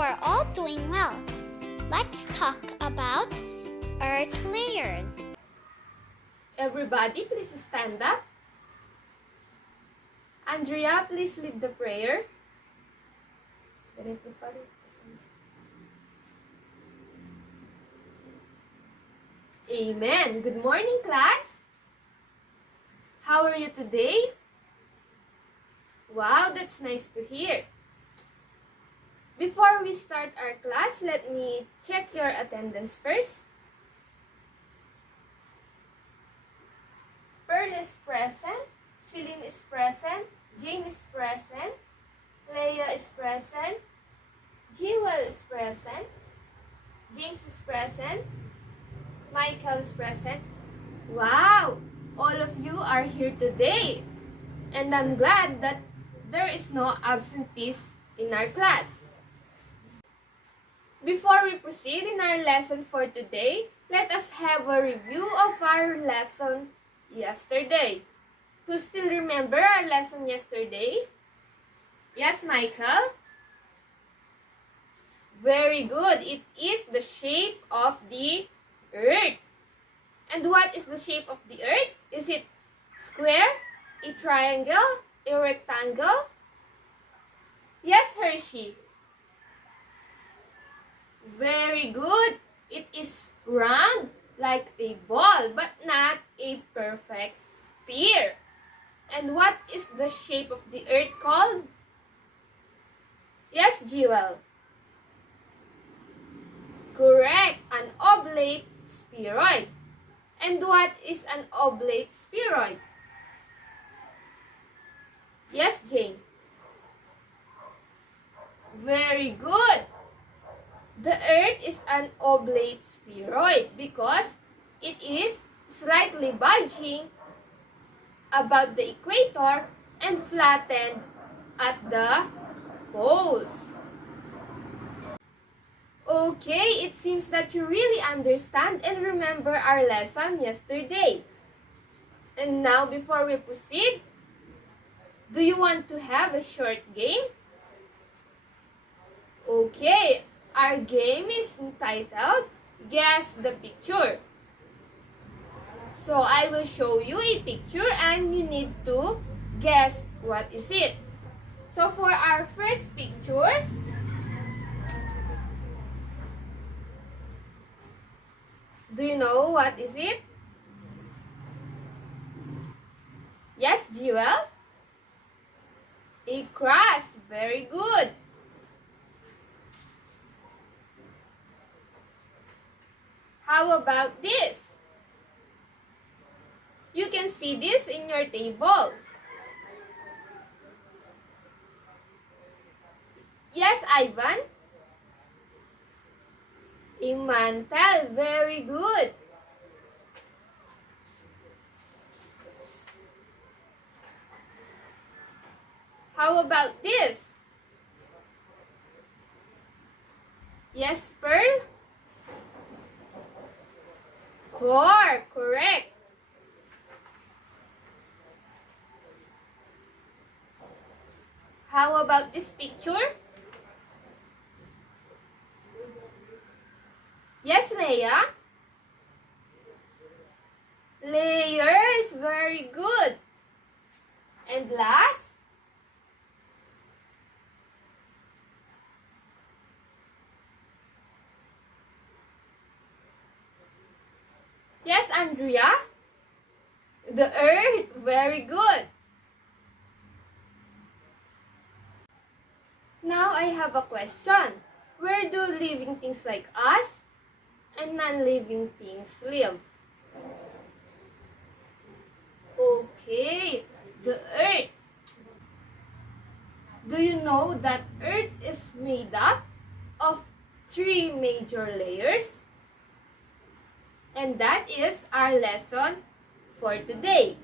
are all doing well. Let's talk about Earth layers. Everybody, please stand up. Andrea, please lead the prayer. Amen. Good morning, class. How are you today? Wow, that's nice to hear. Before we start our class, let me check your attendance first. Pearl is present, Celine is present, Jane is present, Leah is present, Jewel is present, James is present, Michael is present. Wow! All of you are here today. And I'm glad that there is no absentees in our class. Before we proceed in our lesson for today, let us have a review of our lesson yesterday. Who still remember our lesson yesterday? Yes, Michael? Very good. It is the shape of the Earth. And what is the shape of the Earth? Is it square, a triangle, a rectangle? Yes, Hershey. Very good. It is round like a ball, but not a perfect sphere. And what is the shape of the Earth called? Yes, Jewel. Correct. An oblate spheroid. And what is an oblate spheroid? Yes, Jane. Very good. The Earth is an oblate spheroid because it is slightly bulging above the equator and flattened at the poles. Okay, it seems that you really understand and remember our lesson yesterday. And now, before we proceed, do you want to have a short game? Okay, our game is entitled Guess the Picture. So I will show you a picture and you need to guess what is it. So for our first picture, do you know what is it? Yes, Jewel? A cross. Very good. How about this? You can see this in your tables. Yes, Ivan? A mantle. Very good. How about this? Yes, Pearl? Core. Correct. How about this picture? Yes, Leah? Layers. Very good. And last? Yes, Andrea? The Earth. Very good. Now I have a question. Where do living things like us and non-living things live? Okay, the Earth. Do you know that Earth is made up of 3 major layers? And that is our lesson for today.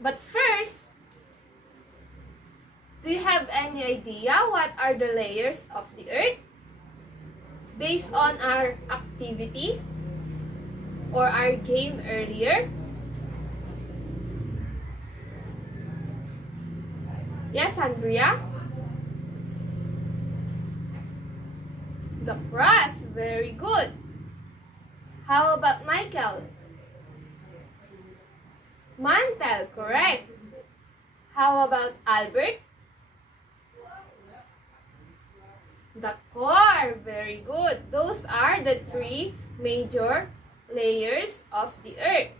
But first, do you have any idea what are the layers of the Earth? Based on our activity? or our game earlier? Yes, Andrea? The crust, very good. How about Michael? Mantle, correct. How about Albert? The core, very good. Those are the three major layers of the earth.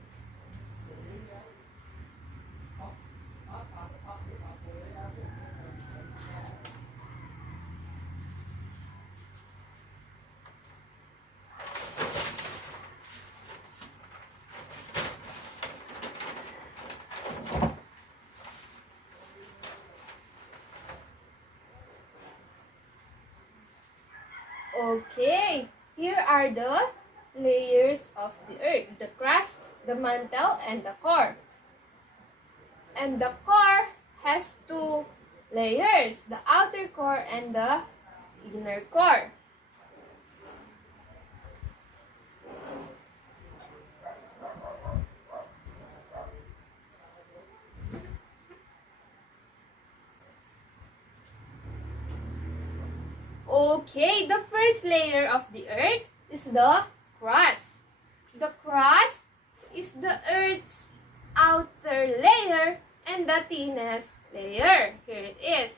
Okay, here are the layers of the earth, the crust, the mantle, and the core. And the core has two layers, the outer core and the inner core. Okay, the first layer of the earth is the crust. The crust is the earth's outer layer and the thinnest layer. Here it is.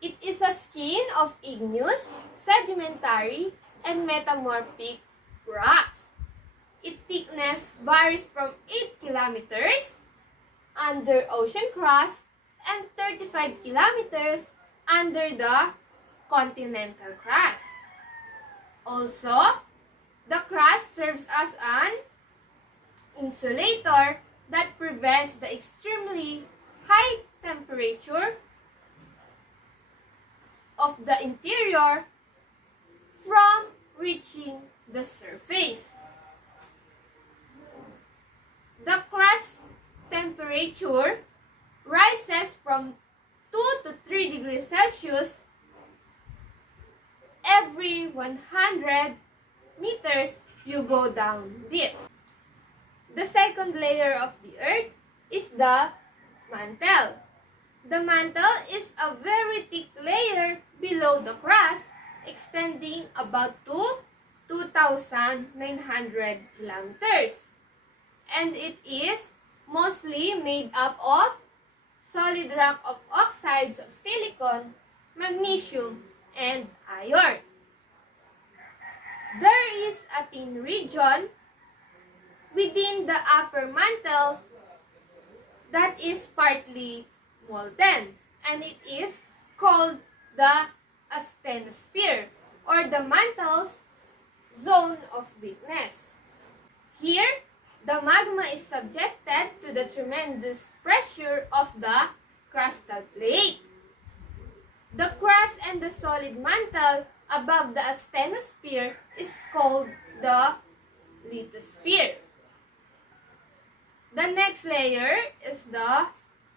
It is a skin of igneous, sedimentary, and metamorphic rocks. Its thickness varies from 8 kilometers under ocean crust and 35 kilometers under the continental crust. Also, the crust serves as an insulator that prevents the extremely high temperature of the interior from reaching the surface. The crust temperature rises from 2 to 3 degrees Celsius every 100 meters you go down deep. The second layer of the earth is the mantle. The mantle is a very thick layer below the crust, extending about to 2,900 kilometers. And it is mostly made up of solid rock of oxides of silicon, magnesium, and iron. There is a thin region within the upper mantle that is partly molten, and it is called the asthenosphere, or the mantle's zone of weakness. Here, the magma is subjected to the tremendous pressure of the crustal plate. The crust and the solid mantle above the asthenosphere is called the lithosphere. The next layer is the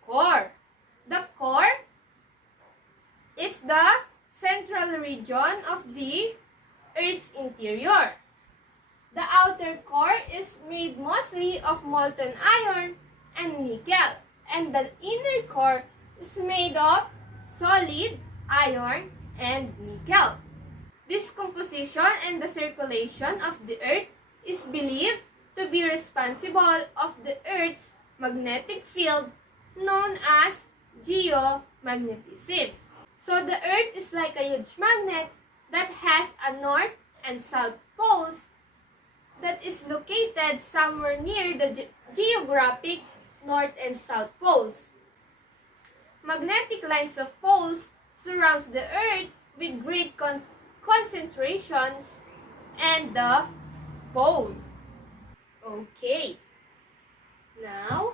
core. The core is the central region of the Earth's interior. The outer core is made mostly of molten iron and nickel, and the inner core is made of solid iron and nickel. This composition and the circulation of the Earth is believed to be responsible of the Earth's magnetic field known as geomagnetism. So the Earth is like a huge magnet that has a north and south poles that is located somewhere near the geographic north and south poles. Magnetic lines of poles surrounds the Earth with great concentrations and the pole. Okay. Now,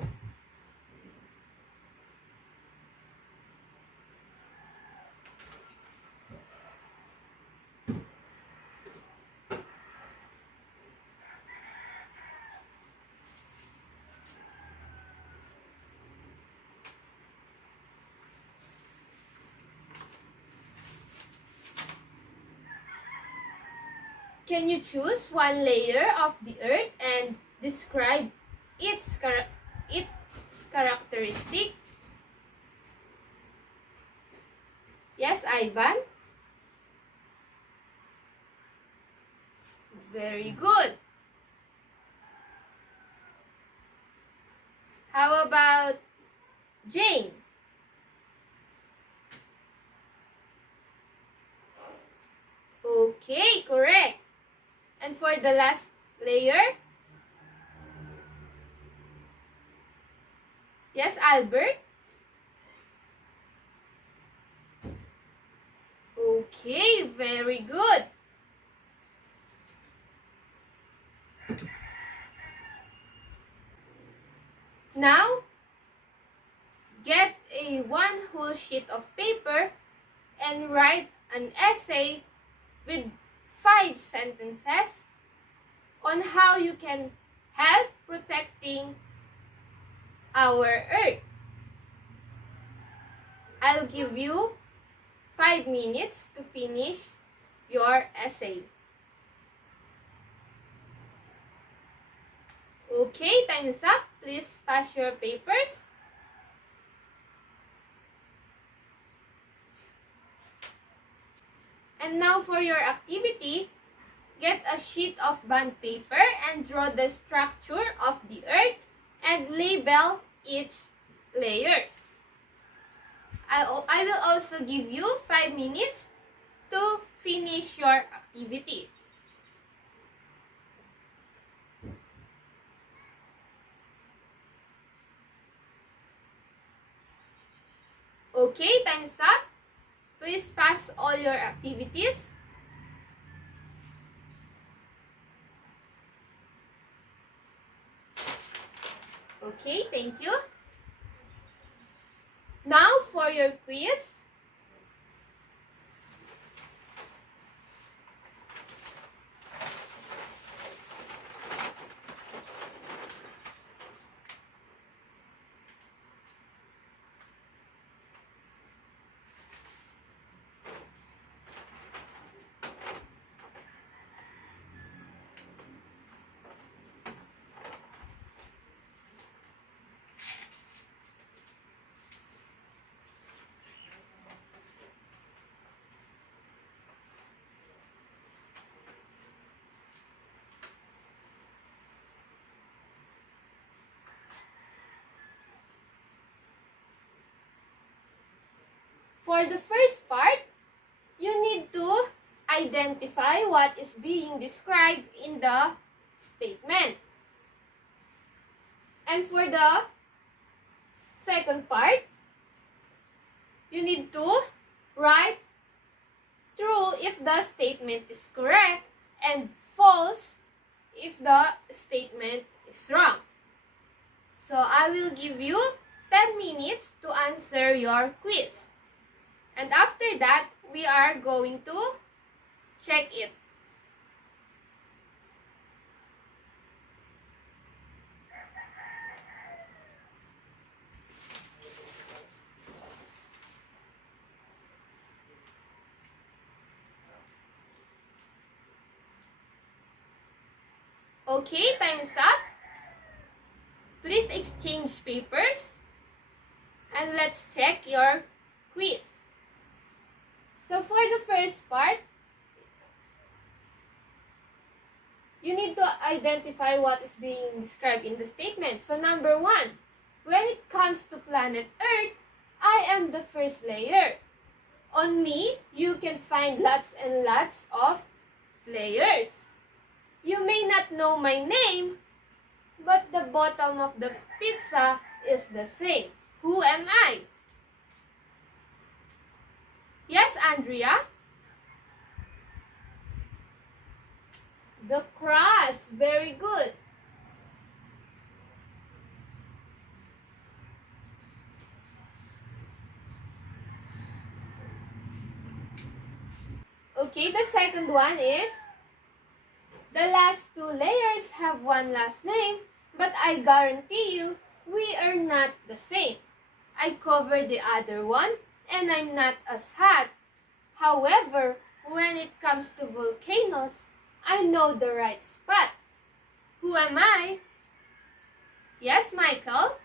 Can you choose one layer of the Earth and describe its characteristic? Yes, Ivan? Very good. How about Jane? Okay, correct. And for the last layer? Yes, Albert? Okay, very good. Now, get one whole sheet of paper and write an essay with 5 sentences on how you can help protecting our Earth. I'll give you 5 minutes to finish your essay. Okay, time is up. Please pass your papers. And now for your activity, get a sheet of bond paper and draw the structure of the Earth and label each layers. I will also give you 5 minutes to finish your activity. Okay, time's up. Please pass all your activities. Okay, thank you. Now for your quiz. For the first part, you need to identify what is being described in the statement. And for the second part, you need to write true if the statement is correct and false if the statement is wrong. So I will give you 10 minutes to answer your quiz. And after that, we are going to check it. Okay, time is up. Please exchange papers. And let's check your quiz. So for the first part, you need to identify what is being described in the statement. So number 1, when it comes to planet Earth, I am the first layer. On me, you can find lots and lots of layers. You may not know my name, but the bottom of the pizza is the same. Who am I? Yes, Andrea? The crust. Very good. Okay, the second one is, the last 2 layers have one last name, but I guarantee you, we are not the same. I covered the other one, and I'm not as hot. However, when it comes to volcanoes, I know the right spot. Who am I? Yes, Michael.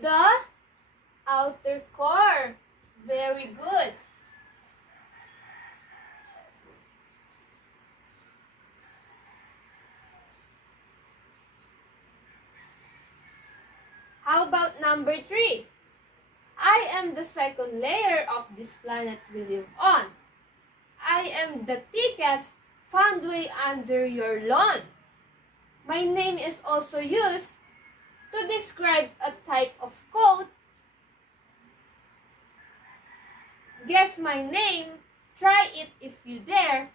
The outer core. Very good. How about number 3? I am the second layer of this planet we live on. I am the thickest found way under your lawn. My name is also used to describe a type of coat. Guess my name. Try it if you dare.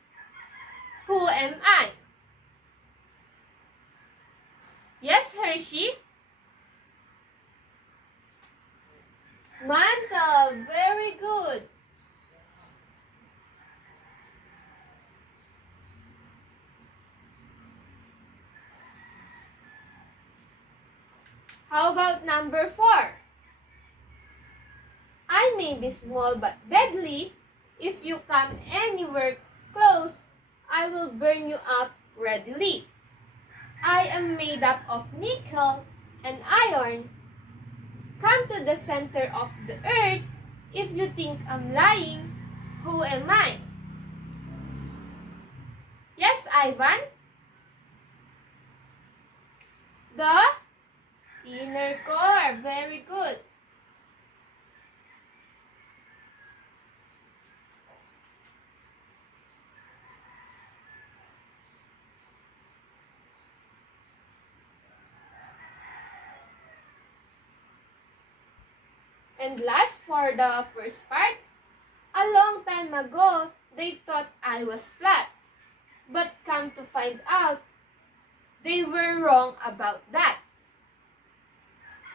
Who am I? Yes, Hershey. Mantle. Very good. How about number 4? I may be small but deadly. If you come anywhere close, I will burn you up readily. I am made up of nickel and iron. Come to the center of the earth. If you think I'm lying, who am I? Yes, Ivan? The inner core. Very good. And last, for the first part, a long time ago, they thought I was flat. But come to find out, they were wrong about that.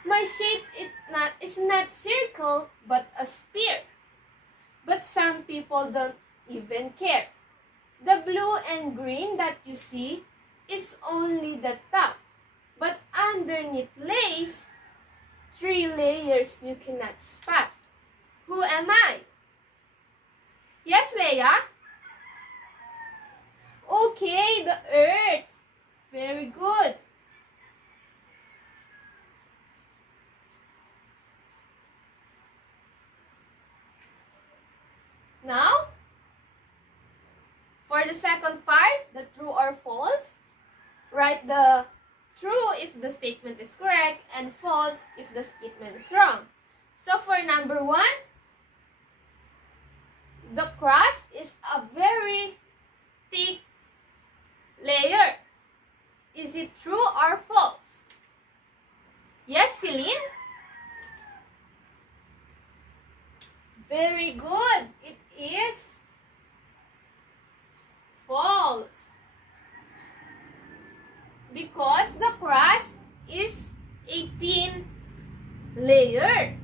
My shape is not circle, but a sphere. But some people don't even care. The blue and green that you see is only the top. But underneath lays 3 layers you cannot spot. Who am I? Yes, Leia? Okay, the earth. Very good. Now, for the second part, the true or false, write the true if the statement is correct and false if the statement is wrong. So for number 1, the crust is a very thick layer. Is it true or false? Yes, Celine? Very good. It is false. Because the crust is a thin layer.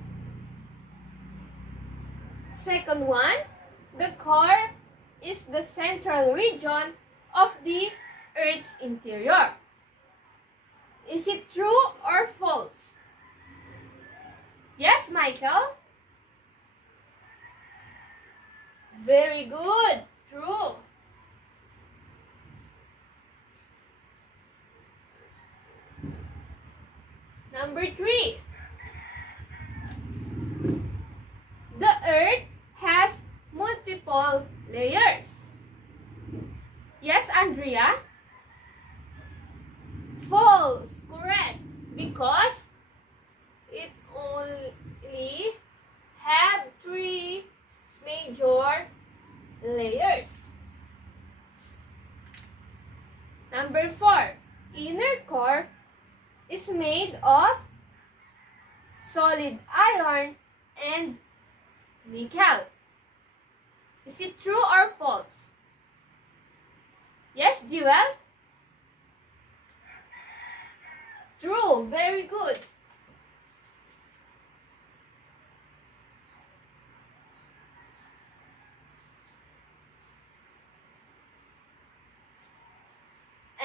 Second one, the core is the central region of the Earth's interior. Is it true or false? Yes, Michael? Very good. True. Number 3. The Earth has multiple layers. Yes, Andrea? False. Correct. Because it only have 3 major layers. Number 4. Inner core is made of solid iron and nickel. Is it true or false? Yes, Jewel? True. Very good.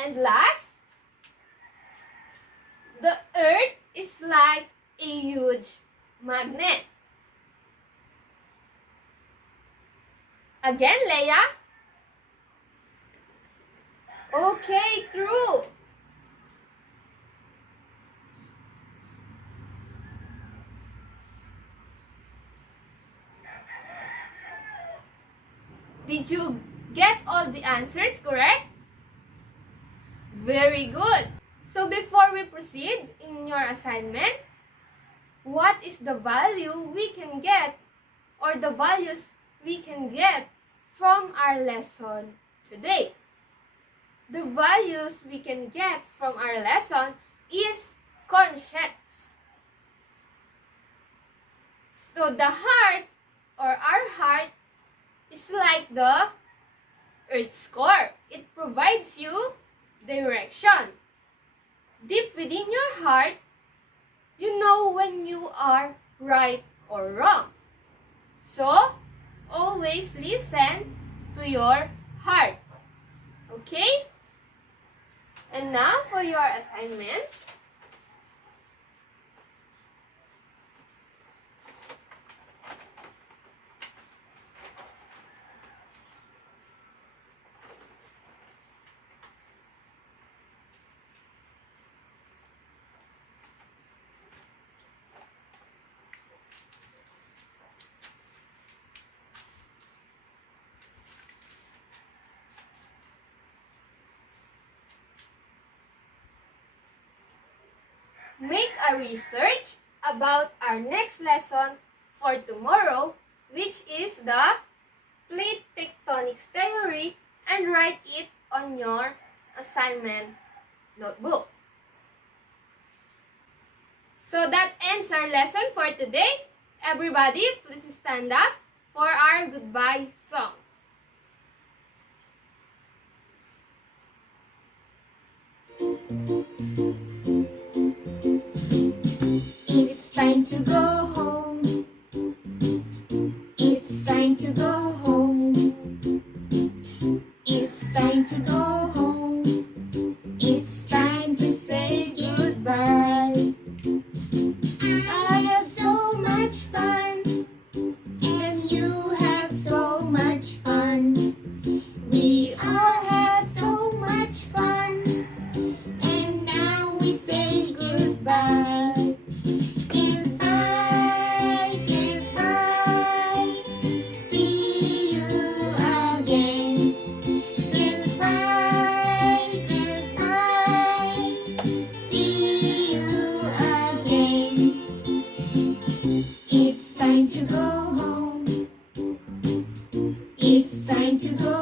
And last, the Earth is like a huge magnet. Again, Leia? Okay, true. Did you get all the answers correct? Very good. So before we proceed in your assignment, what is the value we can get or the values we can get from our lesson today? The values we can get from our lesson is conscience. So the heart or our heart is like the Earth's core. It provides you direction. Deep within your heart, you know when you are right or wrong. So, always listen to your heart. Okay? And now for your assignment. Make a research about our next lesson for tomorrow, which is the plate tectonics theory, and write it on your assignment notebook. So that ends our lesson for today. Everybody, please stand up for our goodbye song. It's time to go home. It's time to go home. It's time to go home. It's time to say goodbye. I had so much fun, and you had so much fun. We all had so much fun, and now we say goodbye. Goodbye, goodbye. See you again. Goodbye, goodbye. See you again. It's time to go home. It's time to go